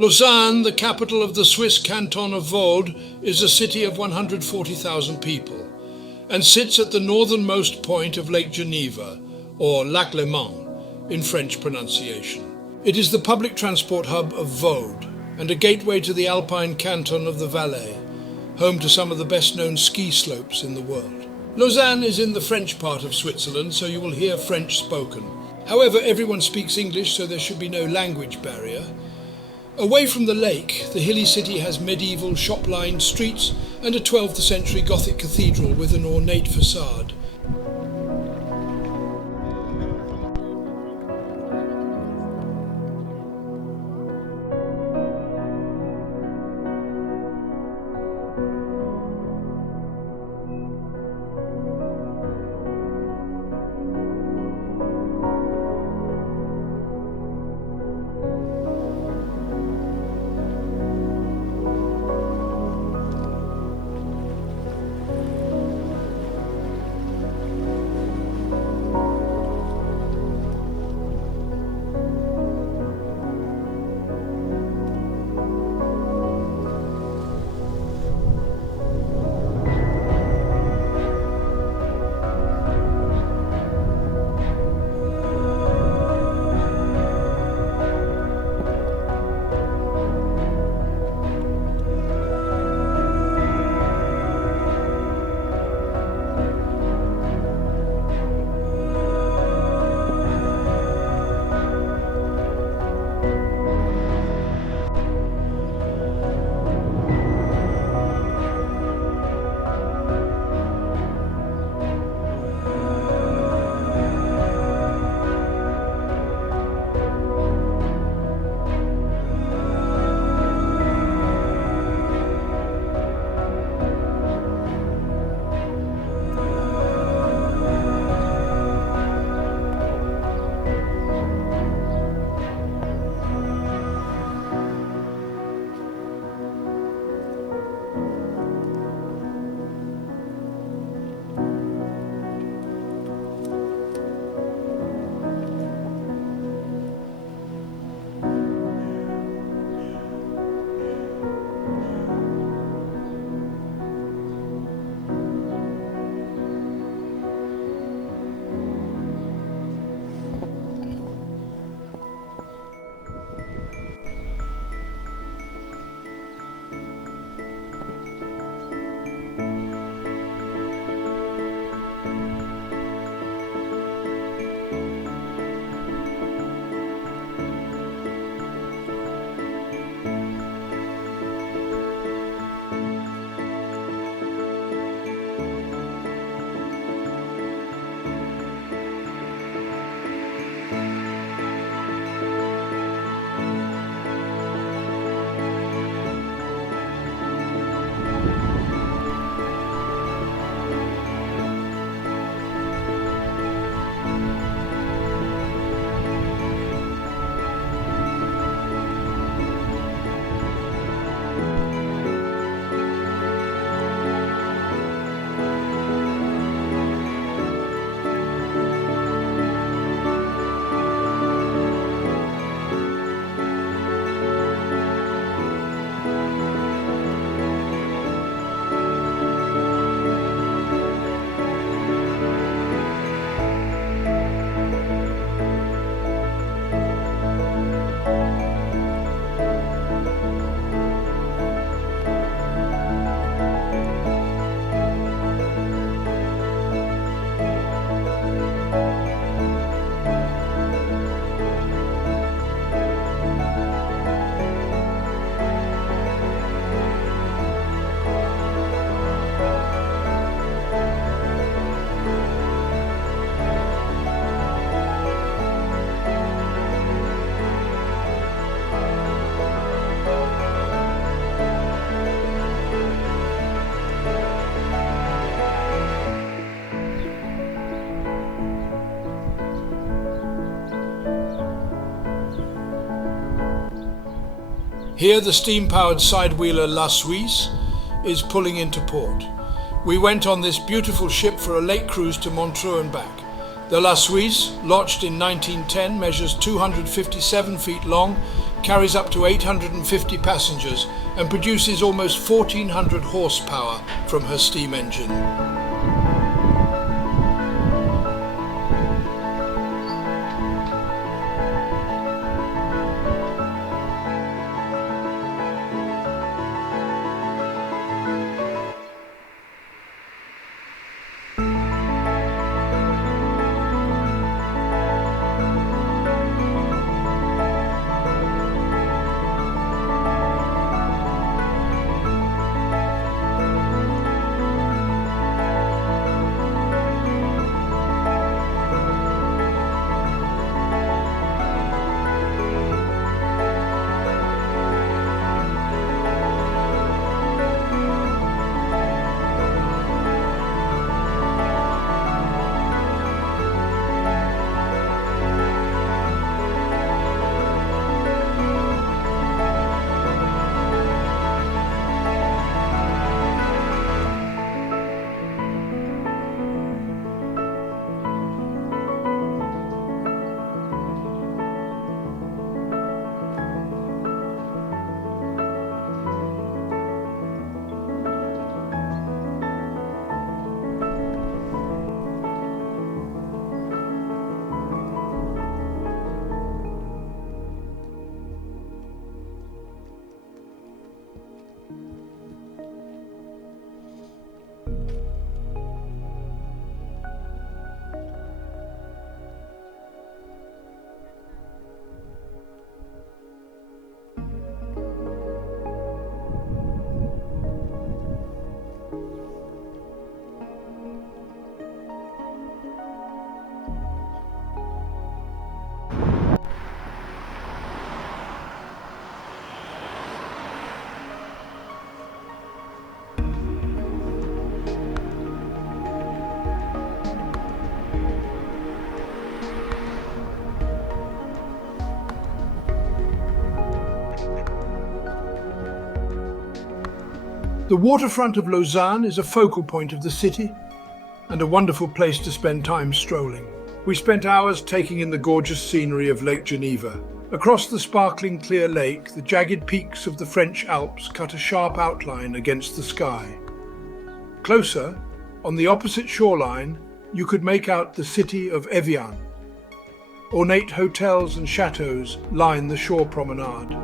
Lausanne, the capital of the Swiss canton of Vaud, is a city of 140,000 people and sits at the northernmost point of Lake Geneva, or Lac Léman in French pronunciation. It is the public transport hub of Vaud and a gateway to the alpine canton of the Valais, home to some of the best-known ski slopes in the world. Lausanne is in the French part of Switzerland, so you will hear French spoken. However, everyone speaks English, so there should be no language barrier. Away from the lake, the hilly city has medieval shop-lined streets and a 12th century Gothic cathedral with an ornate facade. Here the steam-powered side-wheeler La Suisse is pulling into port. We went on this beautiful ship for a lake cruise to Montreux and back. The La Suisse, launched in 1910, measures 257 feet long carries up to 850 passengers and produces almost 1,400 horsepower from her steam engine. The waterfront of Lausanne is a focal point of the city and a wonderful place to spend time strolling. We spent hours taking in the gorgeous scenery of Lake Geneva. Across the sparkling clear lake, the jagged peaks of the French Alps cut a sharp outline against the sky. Closer, on the opposite shoreline, you could make out the city of Evian. Ornate hotels and chateaux line the shore promenade.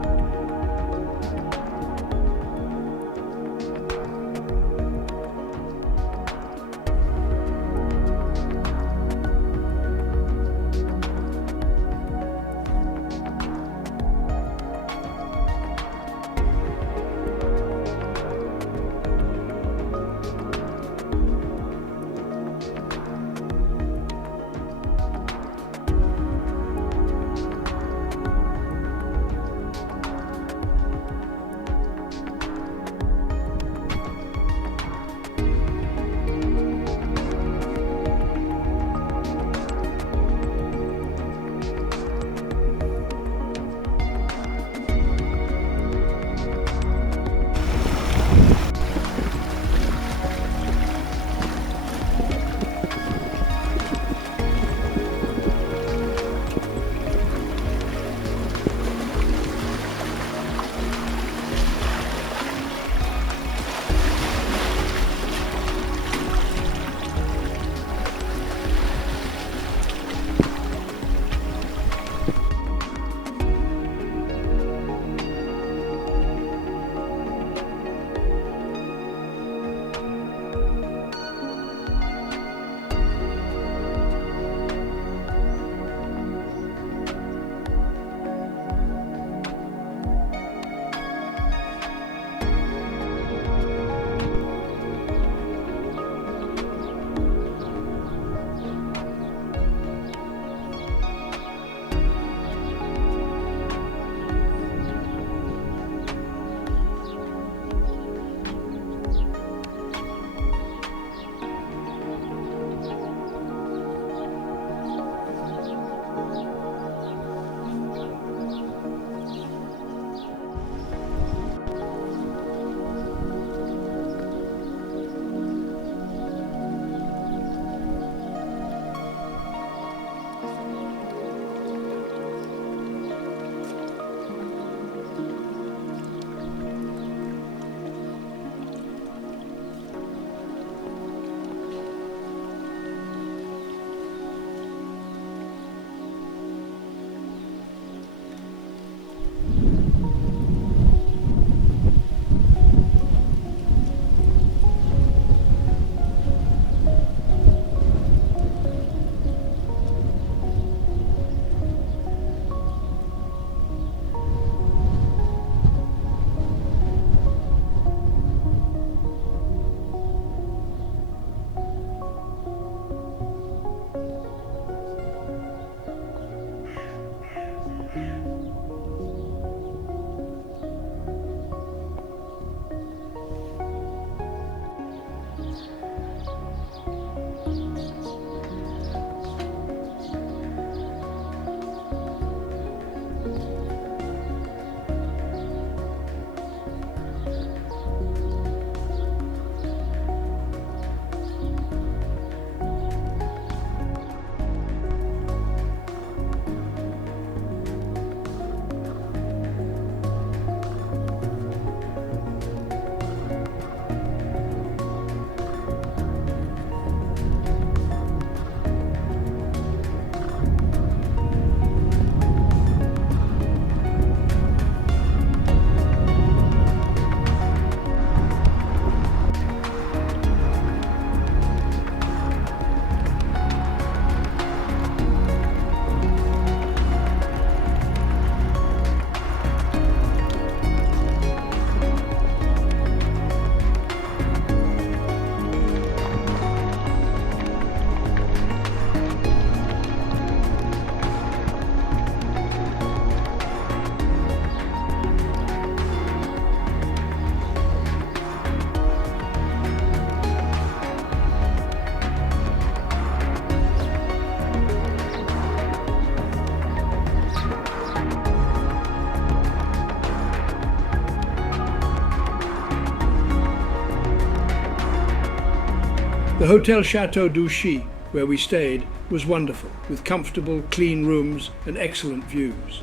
The Hotel Chateau d'Ouchy, where we stayed, was wonderful, with comfortable, clean rooms and excellent views.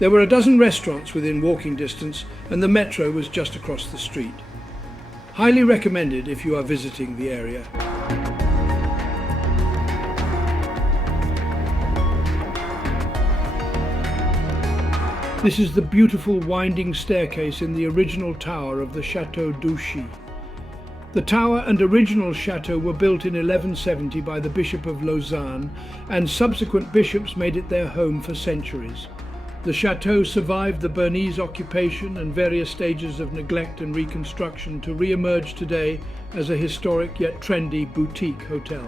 There were a dozen restaurants within walking distance, and the metro was just across the street. Highly recommended if you are visiting the area. This is the beautiful winding staircase in the original tower of the Chateau d'Ouchy. The tower and original chateau were built in 1170 by the Bishop of Lausanne, and subsequent bishops made it their home for centuries. The chateau survived the Bernese occupation and various stages of neglect and reconstruction to re-emerge today as a historic yet trendy boutique hotel.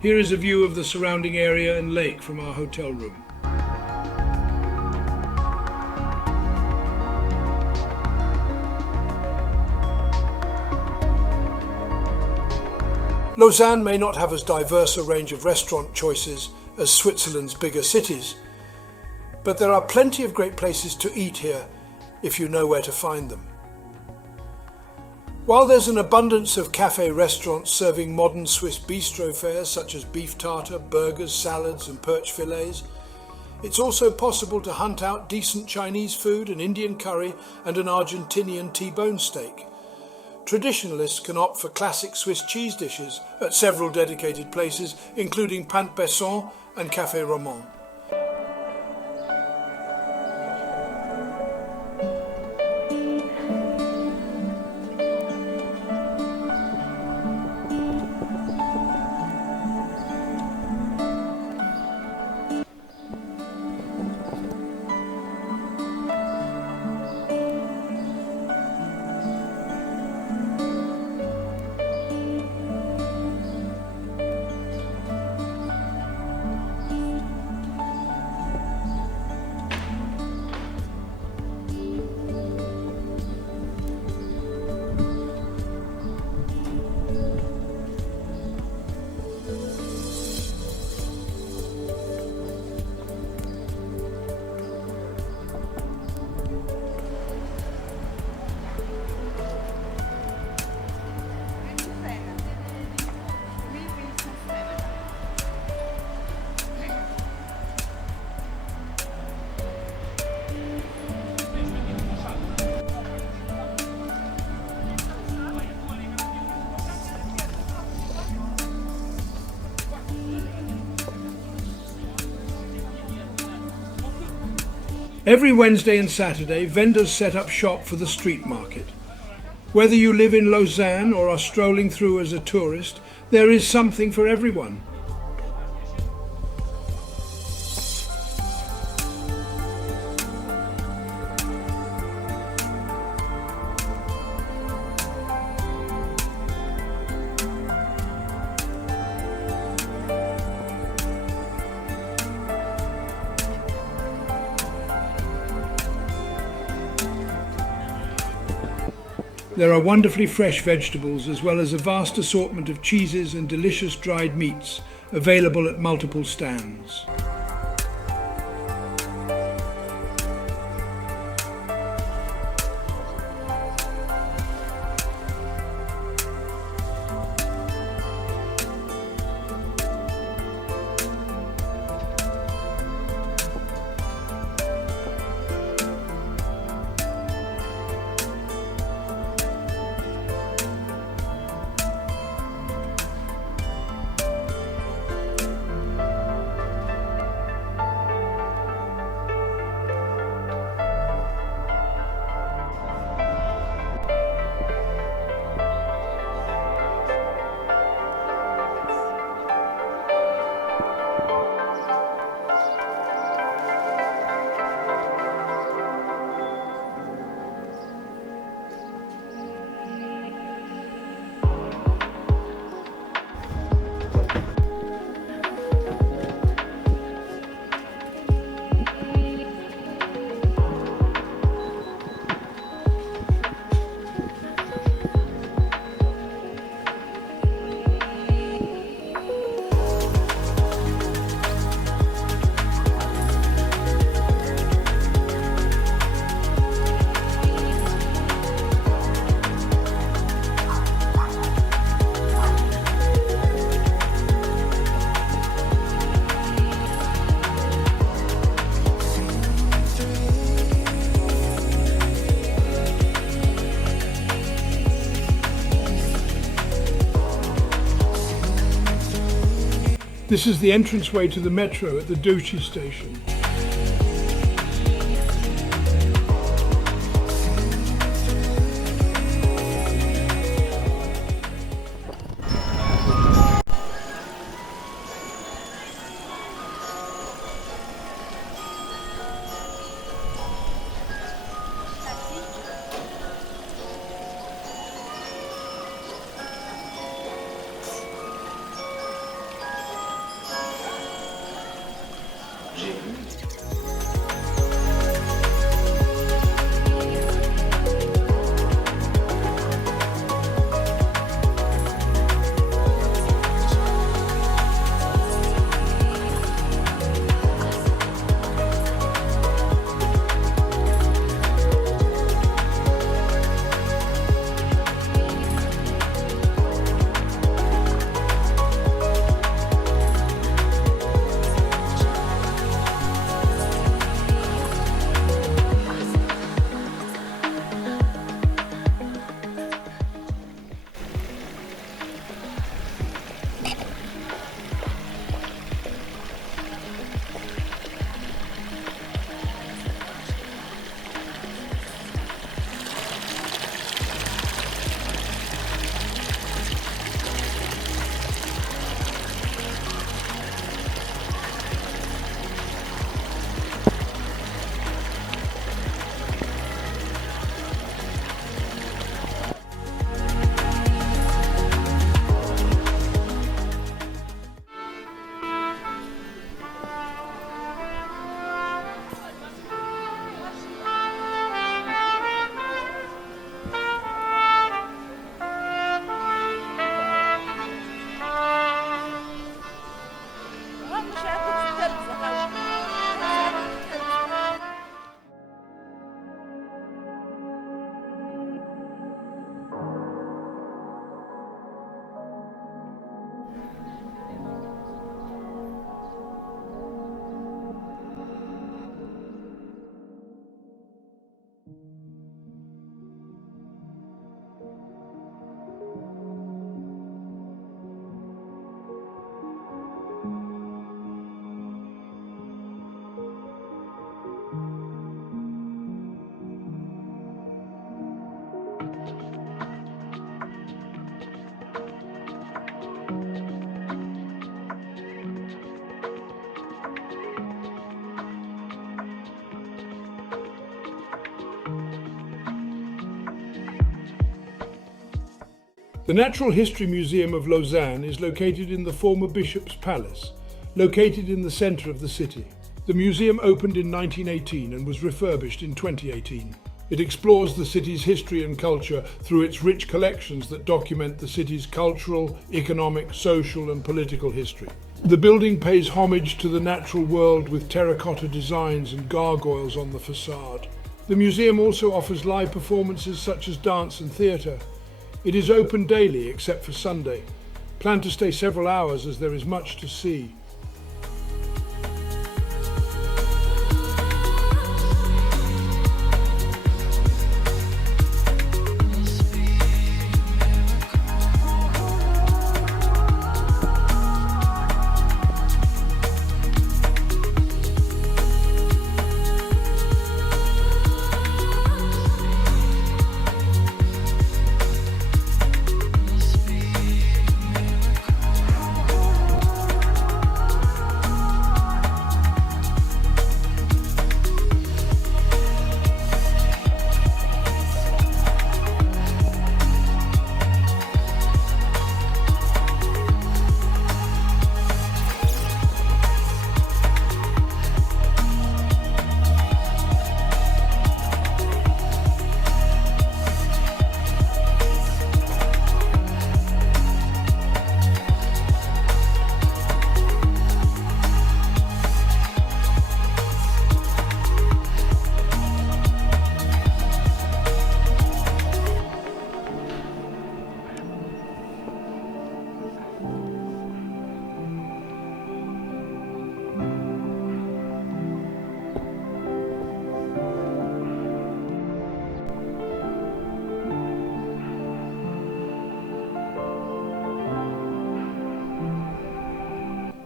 Here is a view of the surrounding area and lake from our hotel room. Lausanne may not have as diverse a range of restaurant choices as Switzerland's bigger cities, but there are plenty of great places to eat here if you know where to find them. While there's an abundance of cafe restaurants serving modern Swiss bistro fares such as beef tartare, burgers, salads and perch fillets, it's also possible to hunt out decent Chinese food, an Indian curry and an Argentinian T-bone steak. Traditionalists can opt for classic Swiss cheese dishes at several dedicated places, including Pant Besson and Café Roman. Every Wednesday and Saturday, vendors set up shop for the street market. Whether you live in Lausanne or are strolling through as a tourist, there is something for everyone. There are wonderfully fresh vegetables as well as a vast assortment of cheeses and delicious dried meats available at multiple stands. This is the entranceway to the metro at the Douchy station. The Natural History Museum of Lausanne is located in the former Bishop's Palace, located in the centre of the city. The museum opened in 1918 and was refurbished in 2018. It explores the city's history and culture through its rich collections that document the city's cultural, economic, social and political history. The building pays homage to the natural world with terracotta designs and gargoyles on the facade. The museum also offers live performances such as dance and theatre. It is open daily except for Sunday. Plan to stay several hours as there is much to see.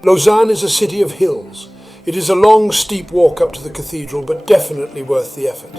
Lausanne is a city of hills. It is a long, steep walk up to the cathedral, but definitely worth the effort.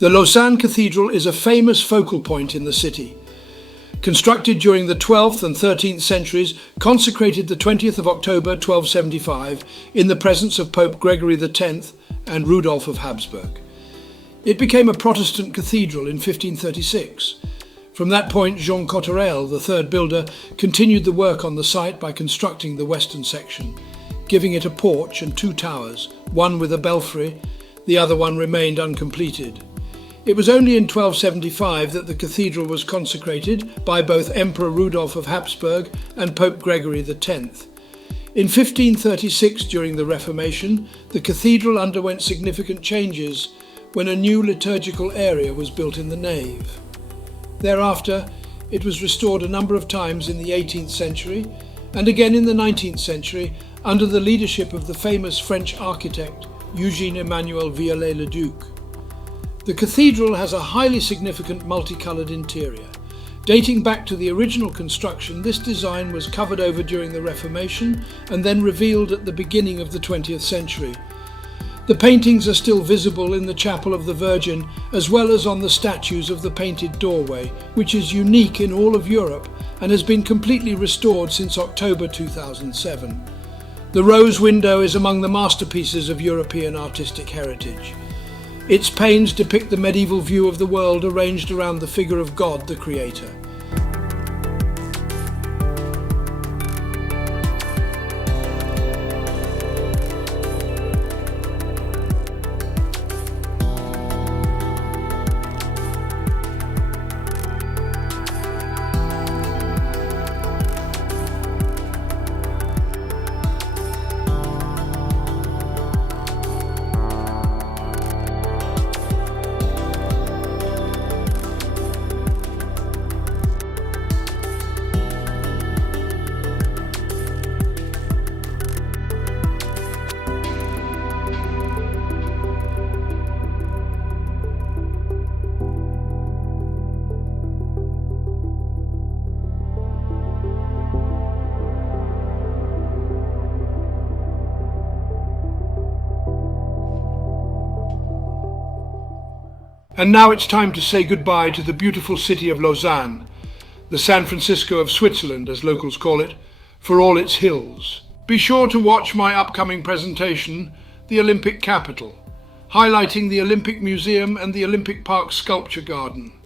The Lausanne Cathedral is a famous focal point in the city. Constructed during the 12th and 13th centuries, consecrated the 20th of October 1275 in the presence of Pope Gregory X and Rudolph of Habsburg. It became a Protestant cathedral in 1536. From that point, Jean Cotterell, the third builder, continued the work on the site by constructing the western section, giving it a porch and two towers, one with a belfry, the other one remained uncompleted. It was only in 1275 that the cathedral was consecrated by both Emperor Rudolph of Habsburg and Pope Gregory X. In 1536, during the Reformation, the cathedral underwent significant changes when a new liturgical area was built in the nave. Thereafter, it was restored a number of times in the 18th century and again in the 19th century under the leadership of the famous French architect Eugène-Emmanuel Viollet-le-Duc. The cathedral has a highly significant multicoloured interior. Dating back to the original construction, this design was covered over during the Reformation and then revealed at the beginning of the 20th century. The paintings are still visible in the Chapel of the Virgin, as well as on the statues of the painted doorway, which is unique in all of Europe and has been completely restored since October 2007. The rose window is among the masterpieces of European artistic heritage. Its panes depict the medieval view of the world arranged around the figure of God, the Creator. And now it's time to say goodbye to the beautiful city of Lausanne, the San Francisco of Switzerland, as locals call it, for all its hills. Be sure to watch my upcoming presentation, The Olympic Capital, highlighting the Olympic Museum and the Olympic Park Sculpture Garden.